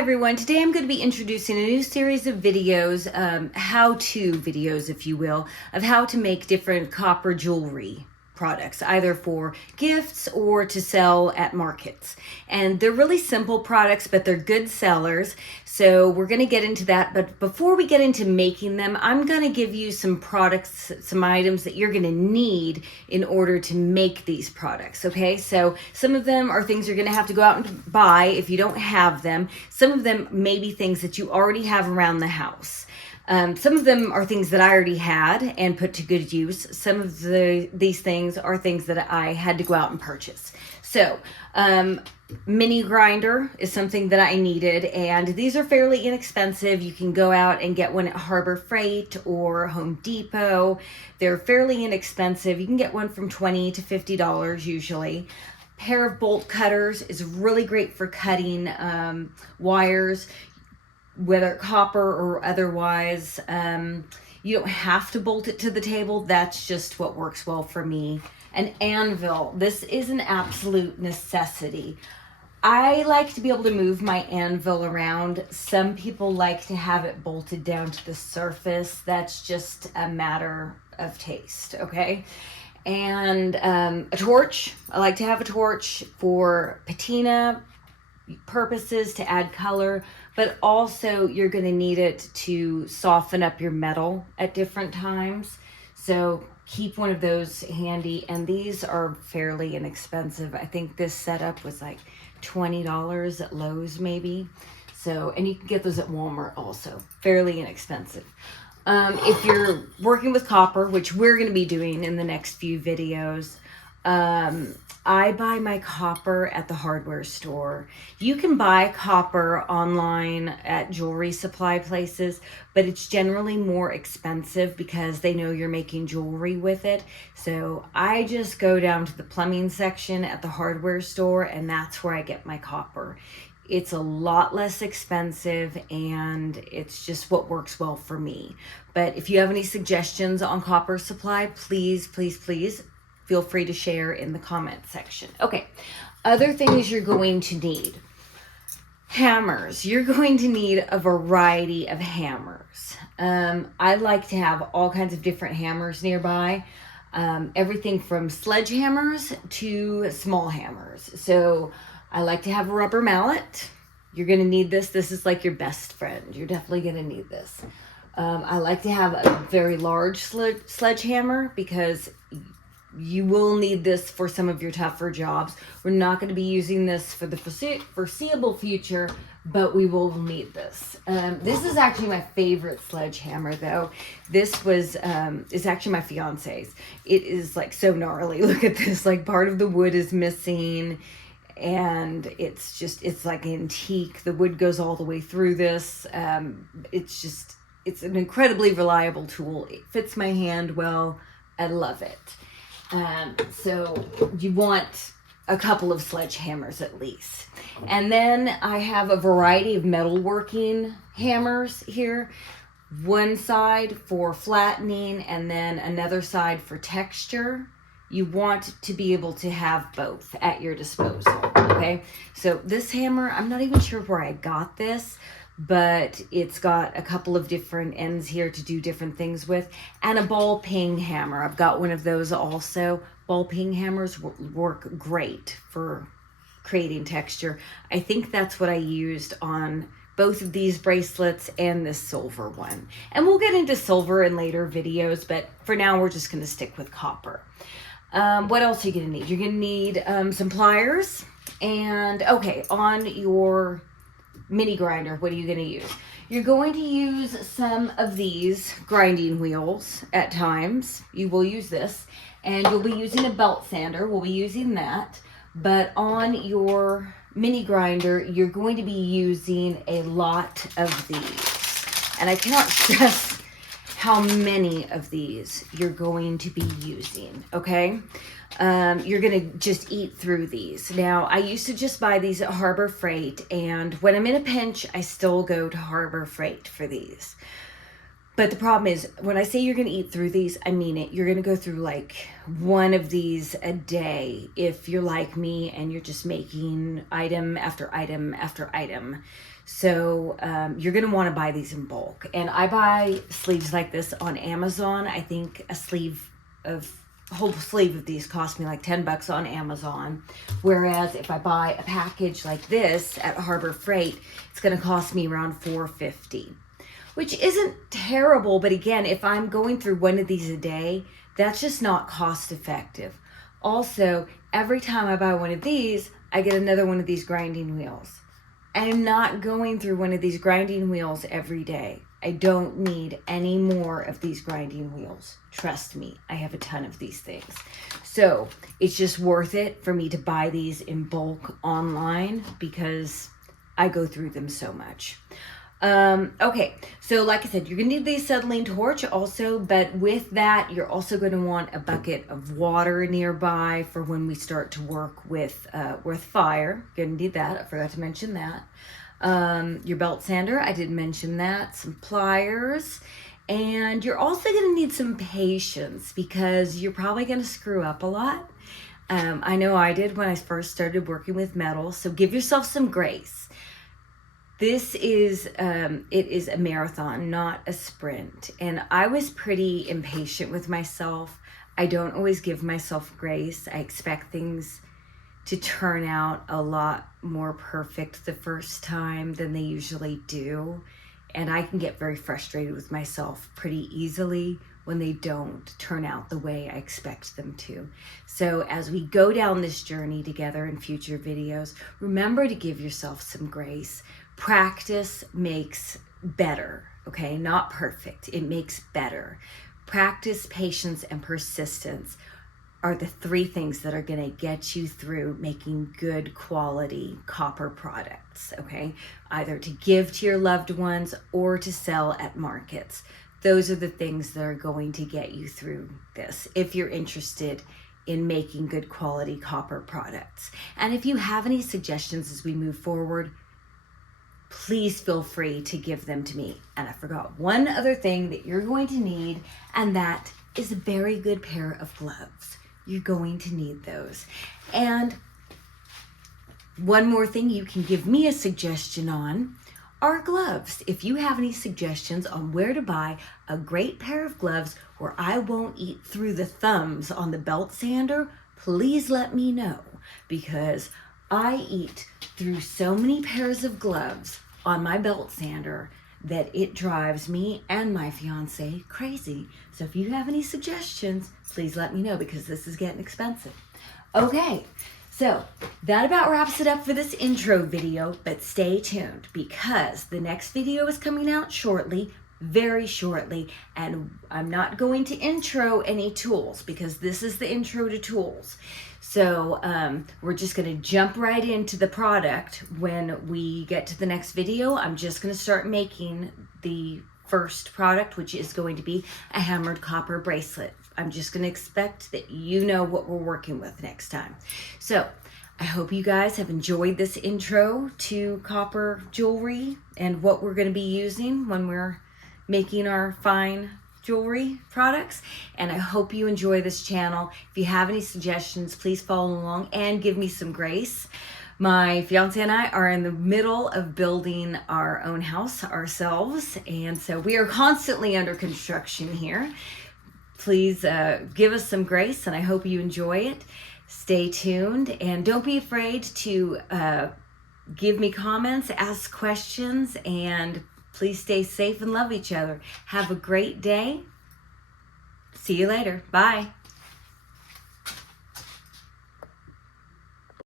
everyone, today I'm going to be introducing a new series of videos, how-to videos if you will, of how to make different copper jewelry products, either for gifts or to sell at markets. And they're really simple products, but they're good sellers. So we're going to get into that. But before we get into making them, I'm going to give you some products, some items that you're going to need in order to make these products. Okay, so some of them are things you're going to have to go out and buy if you don't have them. Some of them may be things that you already have around the house. Some of them are things that I already had and put to good use. Some of these things are things that I had to go out and purchase. So, mini grinder is something that I needed, and these are fairly inexpensive. You can go out and get one at Harbor Freight or Home Depot. They're fairly inexpensive. You can get one from $20 to $50 usually. Pair of bolt cutters is really great for cutting wires, whether copper or otherwise. You don't have to bolt it to the table. That's just what works well for me. An anvil. This is an absolute necessity. I like to be able to move my anvil around. Some people like to have it bolted down to the surface. That's just a matter of taste, okay? And a torch. I like to have a torch for patina purposes, to add color, but also you're going to need it to soften up your metal at different times. So keep one of those handy, and these are fairly inexpensive. I think this setup was like $20 at Lowe's maybe. So, and you can get those at Walmart also, fairly inexpensive. If you're working with copper, which we're going to be doing in the next few videos, I buy my copper at the hardware store. You can buy copper online at jewelry supply places, but it's generally more expensive because they know you're making jewelry with it. So I just go down to the plumbing section at the hardware store, and that's where I get my copper. It's a lot less expensive, and it's just what works well for me. But if you have any suggestions on copper supply, please feel free to share in the comment section. Okay, other things you're going to need. Hammers. You're going to need a variety of hammers. I like to have all kinds of different hammers nearby. Everything from sledgehammers to small hammers. So I like to have a rubber mallet. You're going to need this. This is like your best friend. You're definitely going to need this. I like to have a very large sledgehammer because you will need this for some of your tougher jobs. We're not going to be using this for the foreseeable future, but we will need this. This is actually my favorite sledgehammer though. This was, is actually my fiance's. It is like so gnarly. Look at this, like part of the wood is missing, and it's like antique. The wood goes all the way through this. It's an incredibly reliable tool. It fits my hand well. I love it. So you want a couple of sledgehammers at least. And then I have a variety of metalworking hammers here. One side for flattening and then another side for texture. You want to be able to have both at your disposal, okay? So this hammer, I'm not even sure where I got this, but it's got a couple of different ends here to do different things with, and a ball peen hammer. I've got one of those also. Ball peen hammers work great for creating texture. I think that's what I used on both of these bracelets and this silver one. And we'll get into silver in later videos, but for now we're just going to stick with copper. What else are you going to need? You're going to need some pliers. And okay, on your mini grinder, what are you going to use? You're going to use some of these grinding wheels at times. You will use this, and you'll be using a belt sander. We'll be using that. But on your mini grinder, you're going to be using a lot of these. And I cannot stress how many of these you're going to be using, okay? You're gonna just eat through these. Now, I used to just buy these at Harbor Freight, and when I'm in a pinch, I still go to Harbor Freight for these. But the problem is, when I say you're going to eat through these, I mean it. You're going to go through like one of these a day if you're like me and you're just making item after item after item. So you're going to want to buy these in bulk. And I buy sleeves like this on Amazon. I think a whole sleeve of these cost me like $10 on Amazon. Whereas if I buy a package like this at Harbor Freight, it's going to cost me around $4.50. Which isn't terrible, but again, if I'm going through one of these a day, that's just not cost effective. Also, every time I buy one of these, I get another one of these grinding wheels. I'm not going through one of these grinding wheels every day. I don't need any more of these grinding wheels. Trust me, I have a ton of these things. So it's just worth it for me to buy these in bulk online because I go through them so much. Okay, so like I said, you're gonna need the acetylene torch also, but with that, you're also gonna want a bucket of water nearby for when we start to work with fire. You're gonna need that, I forgot to mention that. Your belt sander, I did mention that, some pliers, and you're also gonna need some patience because you're probably gonna screw up a lot. I know I did when I first started working with metal, so give yourself some grace. This is, it is a marathon, not a sprint. And I was pretty impatient with myself. I don't always give myself grace. I expect things to turn out a lot more perfect the first time than they usually do. And I can get very frustrated with myself pretty easily when they don't turn out the way I expect them to. So as we go down this journey together in future videos, remember to give yourself some grace. Practice makes better, okay? Not perfect, it makes better. Practice, patience, and persistence are the three things that are gonna get you through making good quality copper products, okay? Either to give to your loved ones or to sell at markets. Those are the things that are going to get you through this if you're interested in making good quality copper products. And if you have any suggestions as we move forward, please feel free to give them to me. And I forgot one other thing that you're going to need, and that is a very good pair of gloves. You're going to need those. And one more thing you can give me a suggestion on are gloves. If you have any suggestions on where to buy a great pair of gloves where I won't eat through the thumbs on the belt sander, please let me know, because I eat through so many pairs of gloves on my belt sander that it drives me and my fiance crazy. So if you have any suggestions, please let me know, because this is getting expensive. Okay, so that about wraps it up for this intro video, but stay tuned because the next video is coming out shortly, very shortly, and I'm not going to intro any tools because this is the intro to tools. So we're just gonna jump right into the product when we get to the next video. I'm just gonna start making the first product, which is going to be a hammered copper bracelet. I'm just gonna expect that you know what we're working with next time. So I hope you guys have enjoyed this intro to copper jewelry and what we're gonna be using when we're making our fine jewelry products, and I hope you enjoy this channel. If you have any suggestions, please follow along and give me some grace. My fiance and I are in the middle of building our own house ourselves, and so we are constantly under construction here. Please give us some grace, and I hope you enjoy it. Stay tuned, and don't be afraid to give me comments, ask questions, and please stay safe and love each other. Have a great day. See you later. Bye.